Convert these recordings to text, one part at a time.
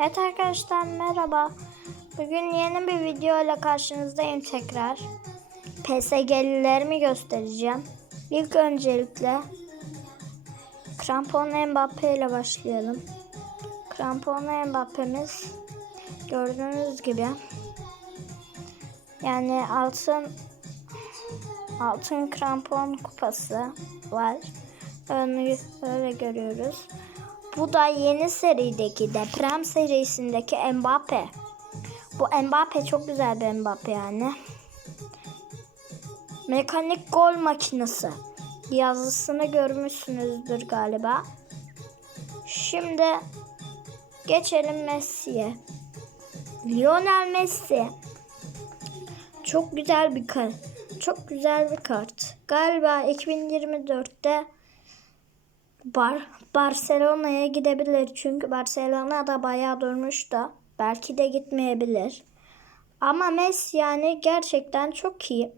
Evet arkadaşlar merhaba. Bugün yeni bir video ile karşınızdayım tekrar. PSG'lilerimi göstereceğim. İlk öncelikle Krampon Mbappe ile başlayalım. Krampon Mbappe'miz gördüğünüz gibi yani altın altın krampon kupası var. Onu öyle görüyoruz. Bu da yeni serideki deprem serisindeki Mbappe. Bu Mbappe çok güzel bir Mbappe yani. Mekanik gol makinesi. Yazısını görmüşsünüzdür galiba. Şimdi geçelim Messi'ye. Lionel Messi. Çok güzel bir kart. Çok güzel bir kart. Galiba 2024'te Bar Barcelona'ya gidebilir. Çünkü Barcelona da bayağı durmuş da. Belki de gitmeyebilir. Ama Messi yani gerçekten çok iyi.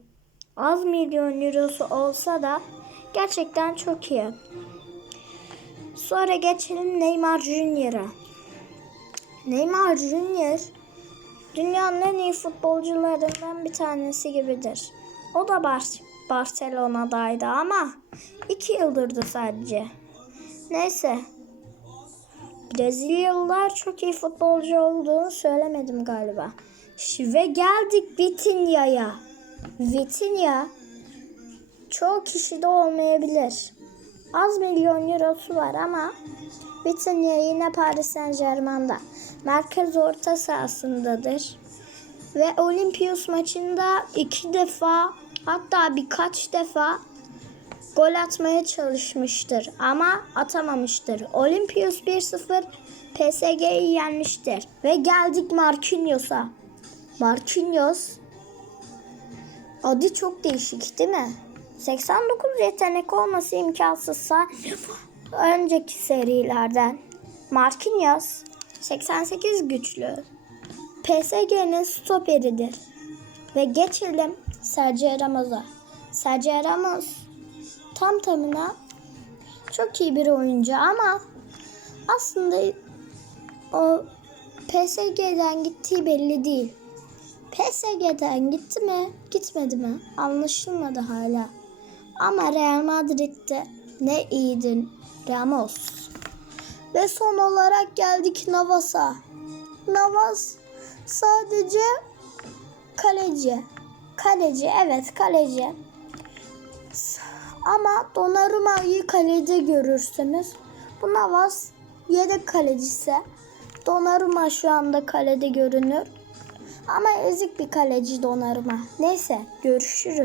Az milyon eurosu olsa da gerçekten çok iyi. Sonra geçelim Neymar Junior'a. Neymar Junior dünyanın en iyi futbolcularından bir tanesi gibidir. O da Bar Barcelona'daydı ama iki yıldırdı sadece. Neyse. Brezilyalılar çok iyi futbolcu olduğunu söylemedim galiba. Ve geldik Vitinha'ya. Vitinha çoğu kişide olmayabilir. Az milyon eurosu var ama Vitinha yine Paris Saint Germain'da. Merkez orta sahasındadır. Ve Olympius maçında iki defa hatta birkaç defa gol atmaya çalışmıştır ama atamamıştır. Olympius 1-0 PSG'yi yenmiştir. Ve geldik Marquinhos'a. Marquinhos adı çok değişik değil mi? 89 yetenek olması imkansızsa önceki serilerden. Marquinhos 88 güçlü. PSG'nin stoperidir. Ve geçelim Sergio Ramos'a. Sergio Ramos tam tamına çok iyi bir oyuncu ama aslında o PSG'den gittiği belli değil. PSG'den gitti mi, gitmedi mi? Anlaşılmadı hala. Ama Real Madrid'de ne iyiydi Ramos. Ve son olarak geldik Navas'a. Navas sadece kaleci. Kaleci, evet kaleci. Ama Donnarumma'yı kalede görürsünüz. Bu Navas yedek kalecisi. Donnarumma şu anda kalede görünür. Ama ezik bir kaleci Donnarumma. Neyse görüşürüz.